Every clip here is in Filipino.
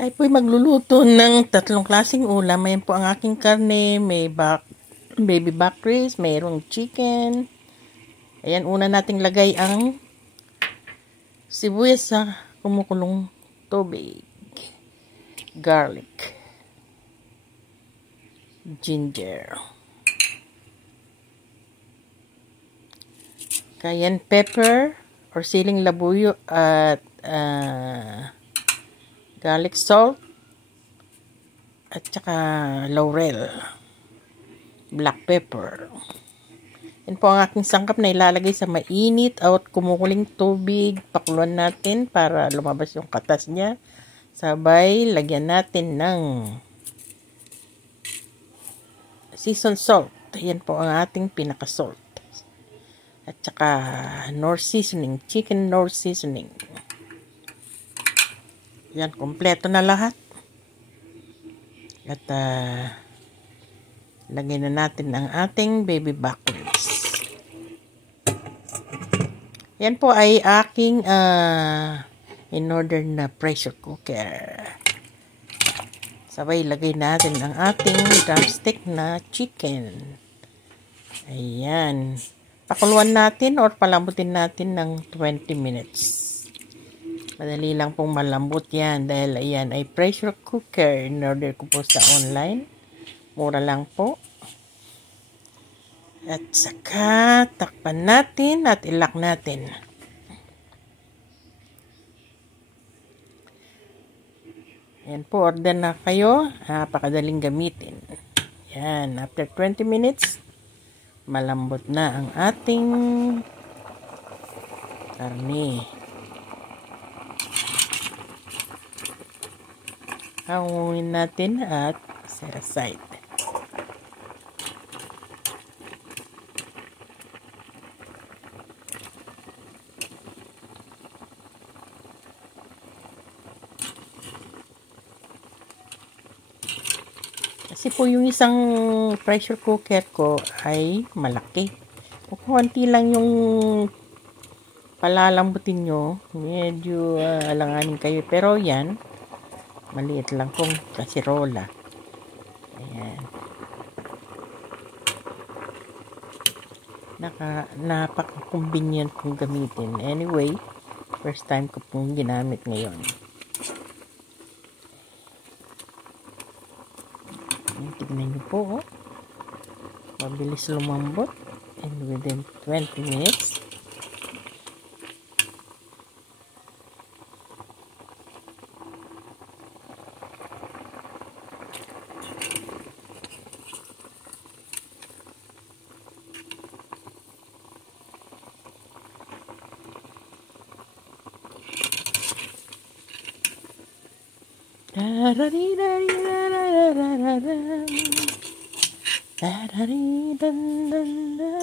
Tayo po'y magluluto ng tatlong klaseng ulam. Ayan po ang aking karne. May baby back ribs, mayroong chicken. Ayan, una nating lagay ang sibuyas sa kumukulong tubig. Garlic. Ginger. Cayenne pepper or siling labuyo at garlic salt at saka laurel, black pepper. Yan po ang aking sangkap na ilalagay sa mainit at kumukuling tubig. Pakuluan natin para lumabas yung katas niya. Sabay, lagyan natin ng seasoned salt. Yan po ang ating pinaka-salt. At saka Knorr seasoning, chicken Knorr seasoning. Yan, kompleto na lahat. At lagyan na natin ang ating baby back ribs. Yan po ay aking in-order na pressure cooker. Sabay, lagay natin ang ating drumstick na chicken. Ayan. Pakuluan natin or palambutin natin ng 20 minutes. Madali lang pong malambot yan dahil ayan ay pressure cooker. In-order ko po sa online. Mura lang po. At saka takpan natin at ilak natin. Ayan po, order na kayo. Napakadaling gamitin. Ayan, after 20 minutes, malambot na ang ating karne. Hangunin natin at set aside. Kasi po yung isang pressure cooker ko ay malaki. Kung konti lang yung palalambutin nyo, medyo alanganin kayo. Pero yan, maliit lang pong kasirola. Ayan. Napaka-convenient kong gamitin. Anyway, first time ko pong ginamit ngayon. Tignan nyo po, oh. Mabilis lumambot. And within 20 minutes,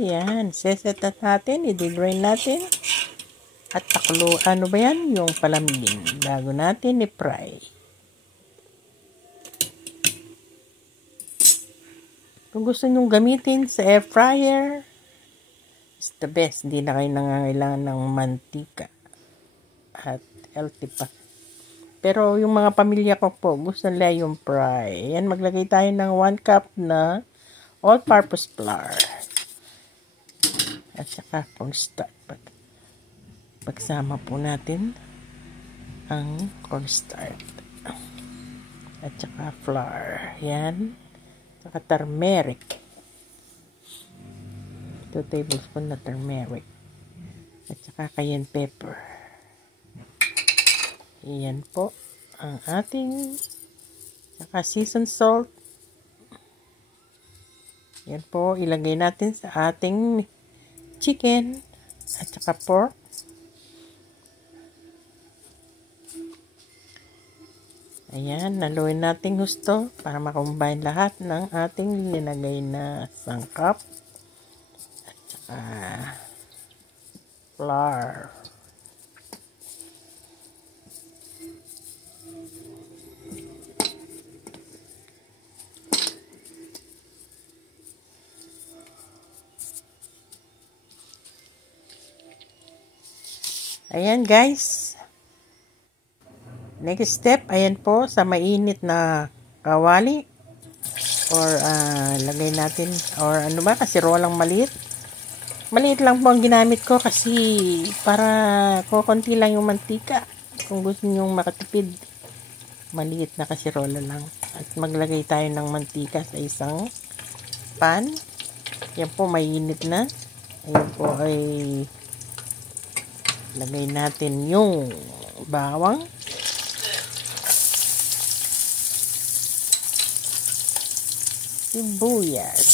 yan, seset natin, i-drain natin at taklo, ano ba yan? Yung palamigin bago natin i-fry. Kung gusto nyong gamitin sa air fryer, it's the best. Hindi na kayo nangangailangan ng mantika at healthy pa. Pero yung mga pamilya ko po, gusto nila yung fry. Yan, maglagay tayo ng 1 cup na all-purpose flour. At saka cornstarch. Pagsama po natin ang cornstarch. At saka flour. Yan. At saka turmeric. 2 tablespoon na turmeric. At saka cayenne pepper. Iyan po ang ating saka seasoned salt. Yan po, ilagay natin sa ating chicken at saka pork. Ayan, naluin natin gusto para makombine lahat ng ating linagay na sangkap at saka flour. Ayan guys. Next step, ayan po, sa mainit na kawali. Or lagay natin, or ano ba, kasirolang maliit. Maliit lang po ang ginamit ko kasi para konti lang yung mantika. Kung gusto nyo makatipid, maliit na kasirola lang. At maglagay tayo ng mantika sa isang pan. Yan po, mainit na. Ayan po ay lagay natin yung bawang. Sibuyas.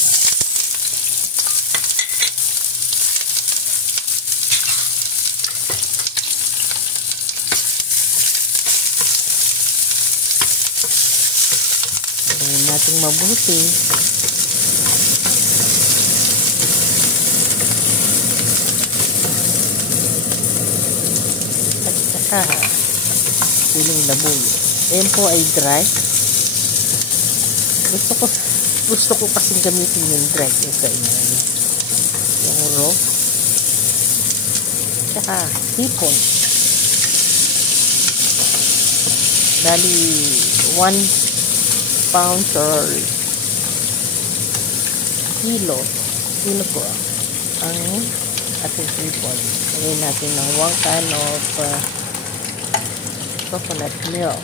Lagyan natin mabuti. At saka siling labuyo. Ayan po ay dry. Gusto ko kasing gamitin yung dry sa inyo. Yung raw. Tsaka hipon. Bali 1 pound or kilo po ang ating hipon. Lagyan natin ng 1 can of coconut milk.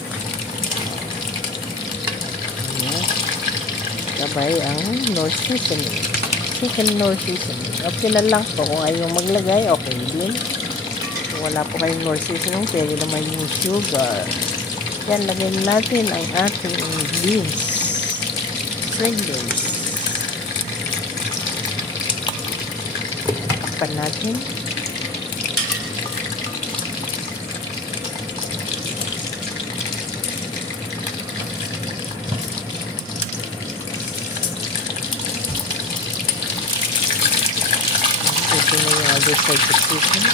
Ayan. Sabay ang Knorr seasoning. Chicken Knorr seasoning. Optional lang po. Kung ayaw maglagay, okay din. Kung wala po kayong Knorr seasoning, pwede naman yung sugar. Yan, lagyan natin ang ating beans. String beans. Takpan natin. Ito na yung other side of chicken.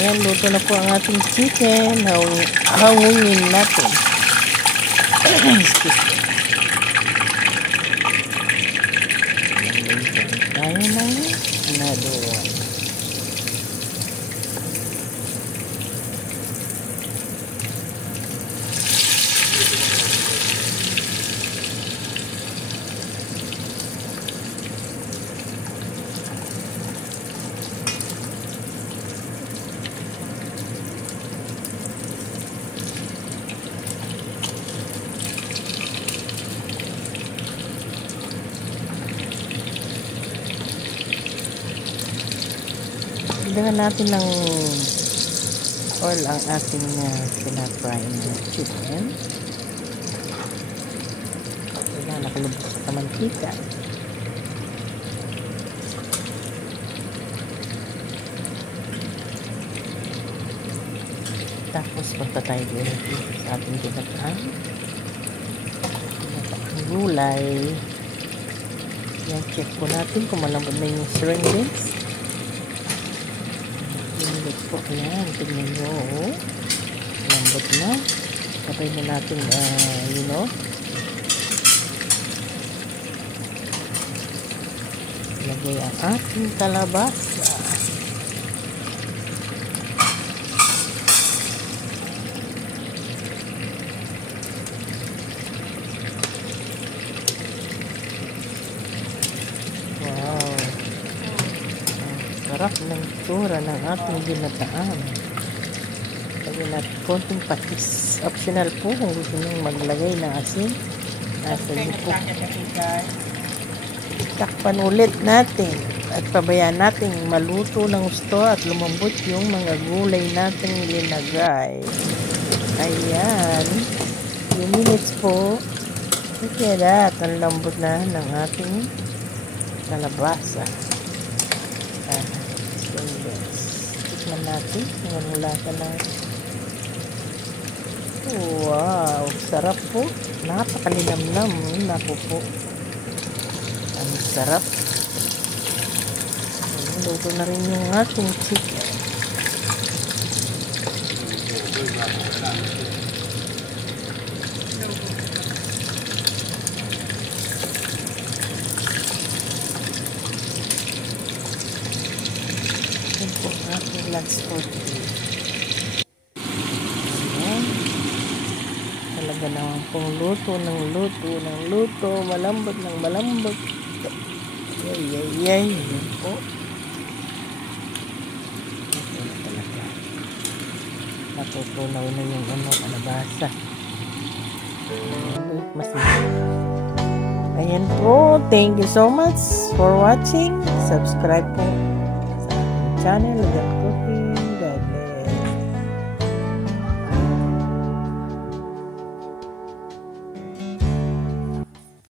Ayan, luto na po ang ating chicken. Hangungin natin. Excuse me. Tayo ng another one. Lagyan natin ng oil ang ating pinafry na chicken. Kailangan nakalubos sa mantika. Tapos punta tayo dito sa ating ginataan. Ang gulay. Yan, check po natin kung malambot na yung string beans. Po, ayan, tignan nyo, oh. Lambot na. Sabay na natin, lagay ang ating kalabasa. Wow. Sarap ng tsura ng ating ginataan. Lagyan natin konting patis. Optional po kung gusto nyo maglagay ng asin. Nasa niyo po. Takpan ulit natin at pabayaan natin maluto ng gusto at lumambot yung mga gulay natin linagay. Ayan. 2 minutes po. Look at that. Ang lambot na ng ating kalabasa. Tikman natin. Mula ka na. Wow. Sarap po. Napakalinamnam. Naku po. Ang sarap. Luto na rin yung ating chicken. Ito po ang ating lunch for today. Ayan. Talaga naman pong luto ng luto. Malambot ng malambot. Yay. Yan po. Natutunaw na yung kalabasa. Ayan po. Thank you so much for watching. Subscribe po sa aking channel.